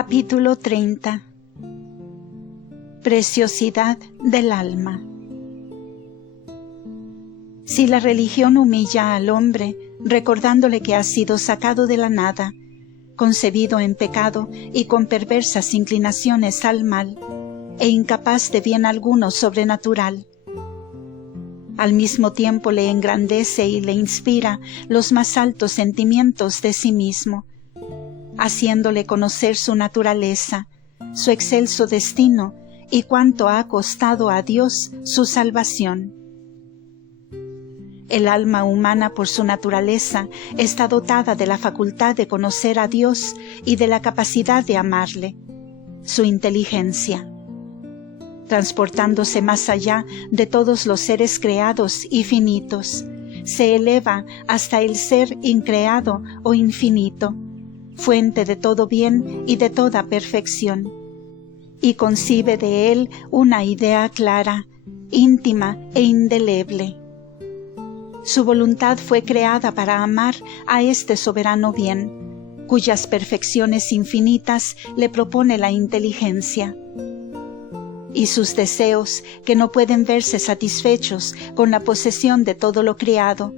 Capítulo 30. Preciosidad del alma. Si la religión humilla al hombre, recordándole que ha sido sacado de la nada, concebido en pecado y con perversas inclinaciones al mal, e incapaz de bien alguno sobrenatural, al mismo tiempo le engrandece y le inspira los más altos sentimientos de sí mismo, haciéndole conocer su naturaleza, su excelso destino y cuánto ha costado a Dios su salvación. El alma humana por su naturaleza está dotada de la facultad de conocer a Dios y de la capacidad de amarle, su inteligencia. Transportándose más allá de todos los seres creados y finitos, se eleva hasta el ser increado o infinito, fuente de todo bien y de toda perfección, y concibe de él una idea clara, íntima e indeleble. Su voluntad fue creada para amar a este soberano bien, cuyas perfecciones infinitas le propone la inteligencia. Y sus deseos, que no pueden verse satisfechos con la posesión de todo lo creado,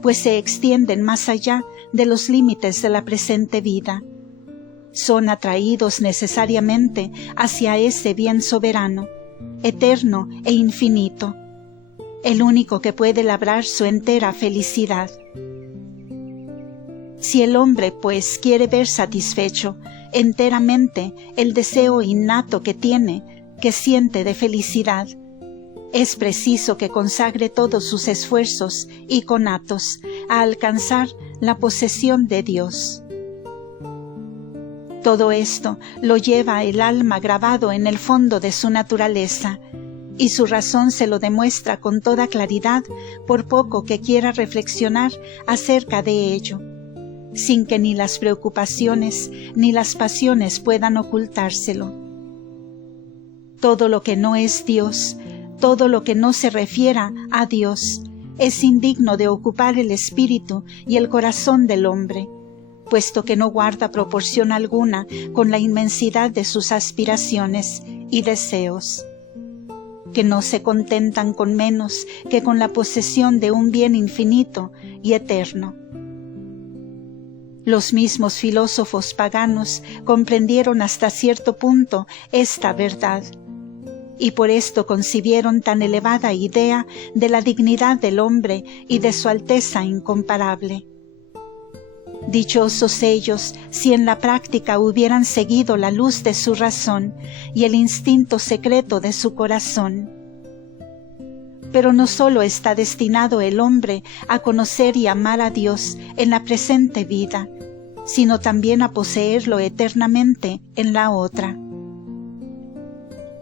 pues se extienden más allá de los límites de la presente vida, son atraídos necesariamente hacia ese bien soberano, eterno e infinito, el único que puede labrar su entera felicidad. Si el hombre, pues, quiere ver satisfecho enteramente el deseo innato que tiene, que siente de felicidad, es preciso que consagre todos sus esfuerzos y conatos a alcanzar la posesión de Dios. Todo esto lo lleva el alma grabado en el fondo de su naturaleza, y su razón se lo demuestra con toda claridad por poco que quiera reflexionar acerca de ello, sin que ni las preocupaciones ni las pasiones puedan ocultárselo. Todo lo que no es Dios, todo lo que no se refiera a Dios, es indigno de ocupar el espíritu y el corazón del hombre, puesto que no guarda proporción alguna con la inmensidad de sus aspiraciones y deseos, que no se contentan con menos que con la posesión de un bien infinito y eterno. Los mismos filósofos paganos comprendieron hasta cierto punto esta verdad, y por esto concibieron tan elevada idea de la dignidad del hombre y de su alteza incomparable. Dichosos ellos si en la práctica hubieran seguido la luz de su razón y el instinto secreto de su corazón. Pero no solo está destinado el hombre a conocer y amar a Dios en la presente vida, sino también a poseerlo eternamente en la otra.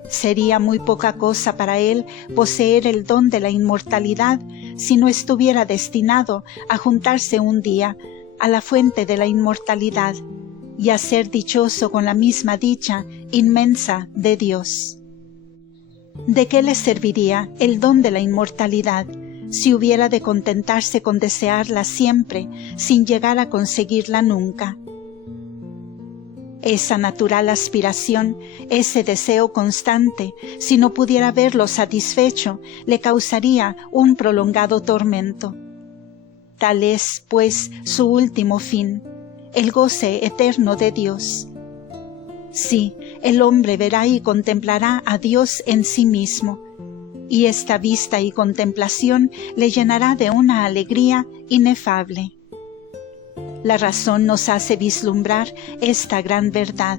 Sería muy poca cosa para él poseer el don de la inmortalidad si no estuviera destinado a juntarse un día a la fuente de la inmortalidad y a ser dichoso con la misma dicha inmensa de Dios. ¿De qué le serviría el don de la inmortalidad si hubiera de contentarse con desearla siempre sin llegar a conseguirla nunca? Esa natural aspiración, ese deseo constante, si no pudiera verlo satisfecho, le causaría un prolongado tormento. Tal es, pues, su último fin, el goce eterno de Dios. Sí, el hombre verá y contemplará a Dios en sí mismo, y esta vista y contemplación le llenará de una alegría inefable. La razón nos hace vislumbrar esta gran verdad,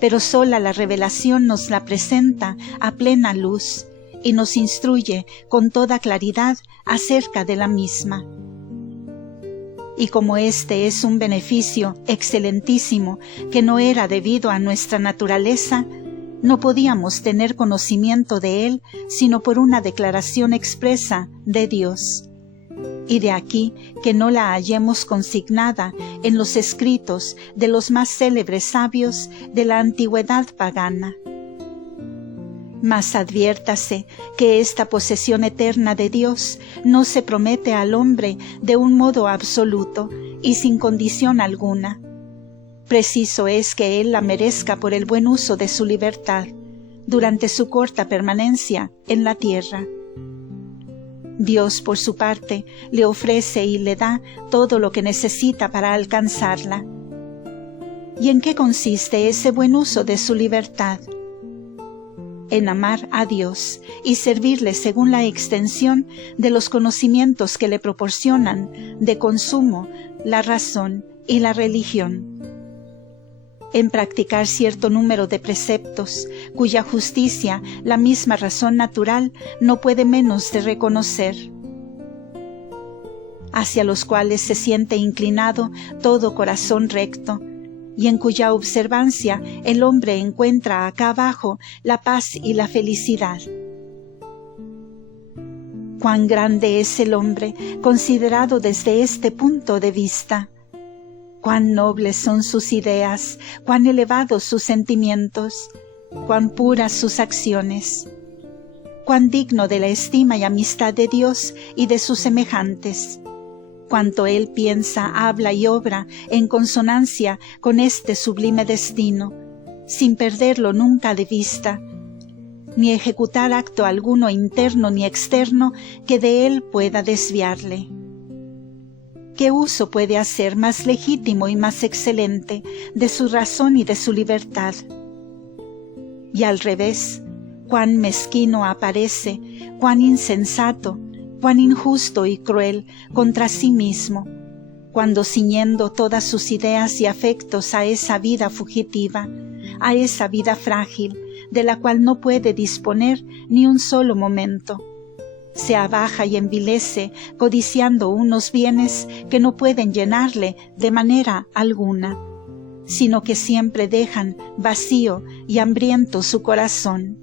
pero sola la revelación nos la presenta a plena luz y nos instruye con toda claridad acerca de la misma. Y como este es un beneficio excelentísimo que no era debido a nuestra naturaleza, no podíamos tener conocimiento de él sino por una declaración expresa de Dios. Y de aquí que no la hallemos consignada en los escritos de los más célebres sabios de la antigüedad pagana. Mas adviértase que esta posesión eterna de Dios no se promete al hombre de un modo absoluto y sin condición alguna, Preciso es que él la merezca por el buen uso de su libertad durante su corta permanencia en la tierra. Dios, por su parte, le ofrece y le da todo lo que necesita para alcanzarla. ¿Y en qué consiste ese buen uso de su libertad? En amar a Dios y servirle según la extensión de los conocimientos que le proporcionan de consumo la razón y la religión. En practicar cierto número de preceptos, cuya justicia la misma razón natural no puede menos de reconocer, hacia los cuales se siente inclinado todo corazón recto, y en cuya observancia el hombre encuentra acá abajo la paz y la felicidad. Cuán grande es el hombre, considerado desde este punto de vista. Cuán nobles son sus ideas, cuán elevados sus sentimientos, cuán puras sus acciones, cuán digno de la estima y amistad de Dios y de sus semejantes, cuanto él piensa, habla y obra en consonancia con este sublime destino, sin perderlo nunca de vista, ni ejecutar acto alguno interno ni externo que de él pueda desviarle. ¿Qué uso puede hacer más legítimo y más excelente de su razón y de su libertad? Y al revés, cuán mezquino aparece, cuán insensato, cuán injusto y cruel contra sí mismo, cuando ciñendo todas sus ideas y afectos a esa vida fugitiva, a esa vida frágil, de la cual no puede disponer ni un solo momento, se abaja y envilece codiciando unos bienes que no pueden llenarle de manera alguna, sino que siempre dejan vacío y hambriento su corazón.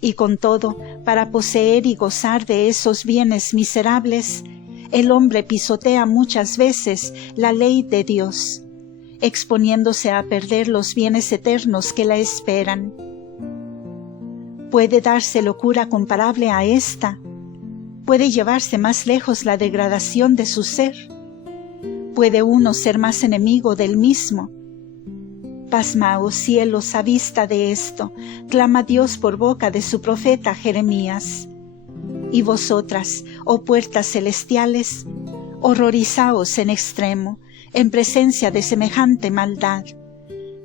Y con todo, para poseer y gozar de esos bienes miserables, el hombre pisotea muchas veces la ley de Dios, exponiéndose a perder los bienes eternos que la esperan. ¿Puede darse locura comparable a esta? ¿Puede llevarse más lejos la degradación de su ser? ¿Puede uno ser más enemigo del mismo? Pasmaos, cielos, a vista de esto, clama Dios por boca de su profeta Jeremías. Y vosotras, oh puertas celestiales, horrorizaos en extremo, en presencia de semejante maldad,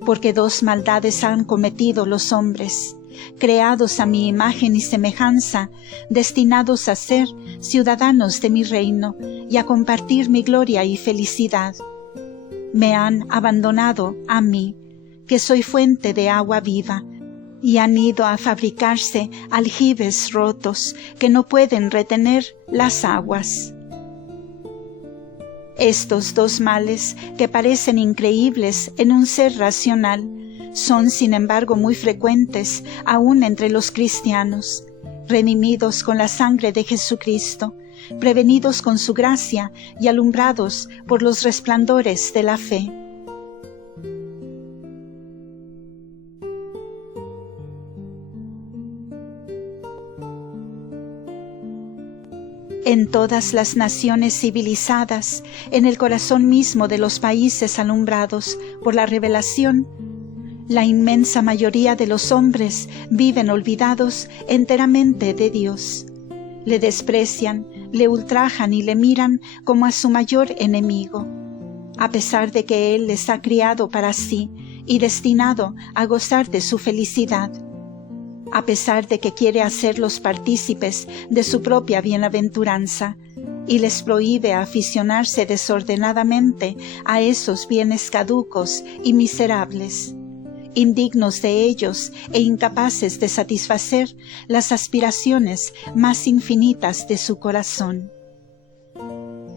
porque dos maldades han cometido los hombres, creados a mi imagen y semejanza, destinados a ser ciudadanos de mi reino y a compartir mi gloria y felicidad. Me han abandonado a mí, que soy fuente de agua viva, y han ido a fabricarse aljibes rotos que no pueden retener las aguas. Estos dos males, que parecen increíbles en un ser racional, son sin embargo muy frecuentes aún entre los cristianos, redimidos con la sangre de Jesucristo, prevenidos con su gracia y alumbrados por los resplandores de la fe. En todas las naciones civilizadas, en el corazón mismo de los países alumbrados por la revelación, la inmensa mayoría de los hombres viven olvidados enteramente de Dios. Le desprecian, le ultrajan y le miran como a su mayor enemigo, a pesar de que Él les ha criado para sí y destinado a gozar de su felicidad, a pesar de que quiere hacerlos partícipes de su propia bienaventuranza y les prohíbe aficionarse desordenadamente a esos bienes caducos y miserables, indignos de ellos e incapaces de satisfacer las aspiraciones más infinitas de su corazón.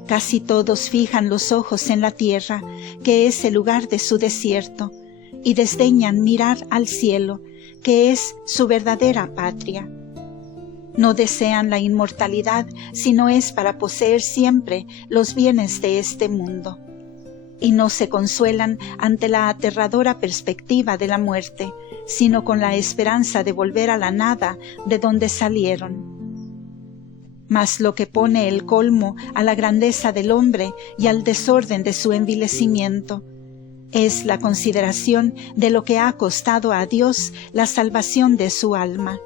Casi todos fijan los ojos en la tierra, que es el lugar de su desierto, y desdeñan mirar al cielo, que es su verdadera patria. No desean la inmortalidad, sino es para poseer siempre los bienes de este mundo. Y no se consuelan ante la aterradora perspectiva de la muerte, sino con la esperanza de volver a la nada de donde salieron. Mas lo que pone el colmo a la grandeza del hombre y al desorden de su envilecimiento Es la consideración de lo que ha costado a Dios la salvación de su alma.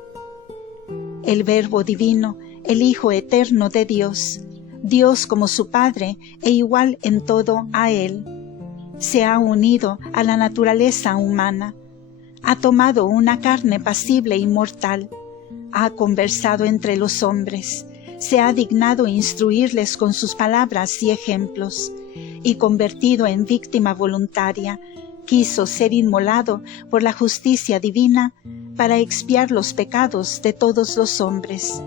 El Verbo divino, el Hijo eterno de Dios, Dios como su Padre e igual en todo a Él, se ha unido a la naturaleza humana, ha tomado una carne pasible y mortal, ha conversado entre los hombres, se ha dignado instruirles con sus palabras y ejemplos, y convertido en víctima voluntaria, quiso ser inmolado por la justicia divina para expiar los pecados de todos los hombres,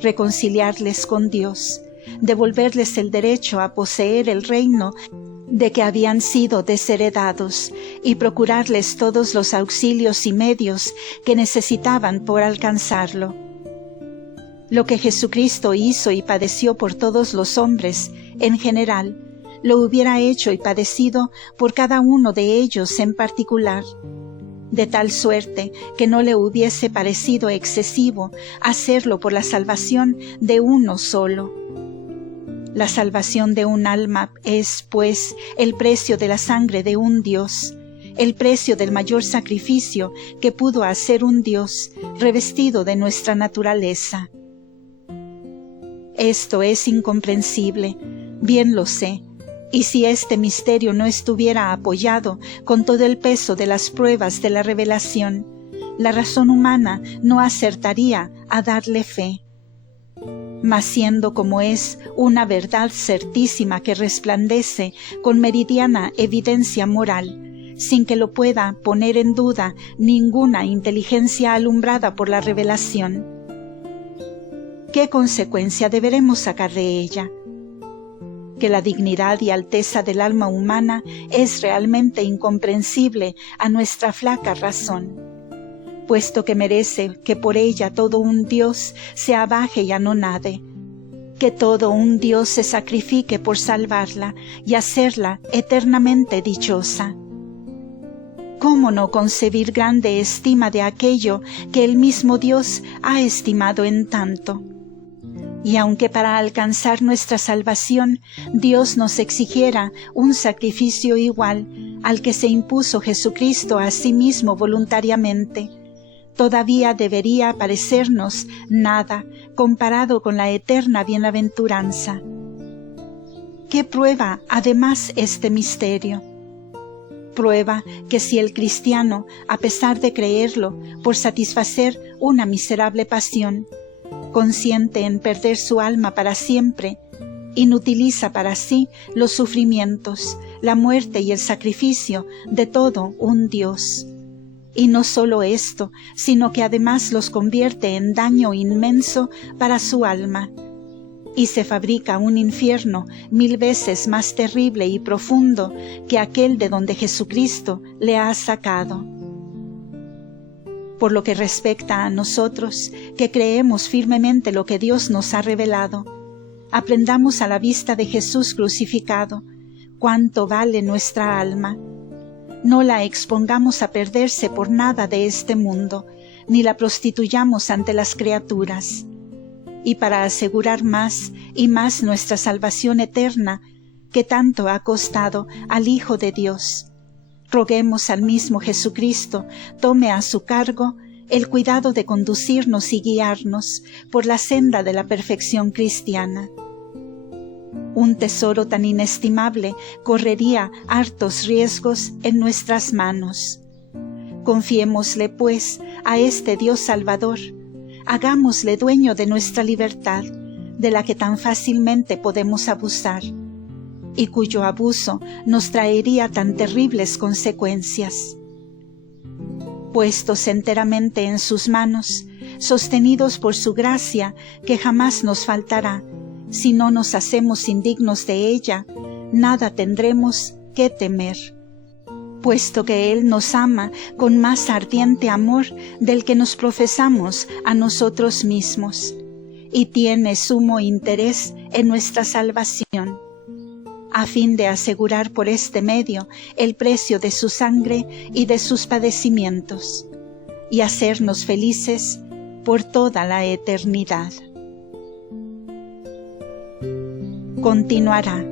reconciliarles con Dios, devolverles el derecho a poseer el reino de que habían sido desheredados y procurarles todos los auxilios y medios que necesitaban por alcanzarlo. Lo que Jesucristo hizo y padeció por todos los hombres, en general, lo hubiera hecho y padecido por cada uno de ellos en particular, de tal suerte que no le hubiese parecido excesivo hacerlo por la salvación de uno solo. La salvación de un alma es, pues, el precio de la sangre de un Dios, el precio del mayor sacrificio que pudo hacer un Dios revestido de nuestra naturaleza. Esto es incomprensible, bien lo sé, y si este misterio no estuviera apoyado con todo el peso de las pruebas de la revelación, la razón humana no acertaría a darle fe. Mas siendo como es una verdad certísima que resplandece con meridiana evidencia moral, sin que lo pueda poner en duda ninguna inteligencia alumbrada por la revelación, ¿qué consecuencia deberemos sacar de ella? Que la dignidad y alteza del alma humana es realmente incomprensible a nuestra flaca razón, puesto que merece que por ella todo un Dios se abaje y anonade, que todo un Dios se sacrifique por salvarla y hacerla eternamente dichosa. ¿Cómo no concebir grande estima de aquello que el mismo Dios ha estimado en tanto? Y aunque para alcanzar nuestra salvación Dios nos exigiera un sacrificio igual al que se impuso Jesucristo a sí mismo voluntariamente, todavía debería parecernos nada comparado con la eterna bienaventuranza. ¿Qué prueba además este misterio? Prueba que si el cristiano, a pesar de creerlo, por satisfacer una miserable pasión, consciente en perder su alma para siempre, inutiliza para sí los sufrimientos, la muerte y el sacrificio de todo un Dios. Y no solo esto, sino que además los convierte en daño inmenso para su alma, y se fabrica un infierno 1000 veces más terrible y profundo que aquel de donde Jesucristo le ha sacado. Por lo que respecta a nosotros, que creemos firmemente lo que Dios nos ha revelado, aprendamos a la vista de Jesús crucificado cuánto vale nuestra alma. No la expongamos a perderse por nada de este mundo, ni la prostituyamos ante las criaturas. Y para asegurar más y más nuestra salvación eterna, que tanto ha costado al Hijo de Dios, roguemos al mismo Jesucristo tome a su cargo el cuidado de conducirnos y guiarnos por la senda de la perfección cristiana. Un tesoro tan inestimable correría hartos riesgos en nuestras manos. Confiémosle, pues, a este Dios Salvador, hagámosle dueño de nuestra libertad, de la que tan fácilmente podemos abusar, y cuyo abuso nos traería tan terribles consecuencias. Puestos enteramente en sus manos, sostenidos por su gracia, que jamás nos faltará, si no nos hacemos indignos de ella, nada tendremos que temer, puesto que Él nos ama con más ardiente amor del que nos profesamos a nosotros mismos, y tiene sumo interés en nuestra salvación, a fin de asegurar por este medio el precio de su sangre y de sus padecimientos, y hacernos felices por toda la eternidad. Continuará.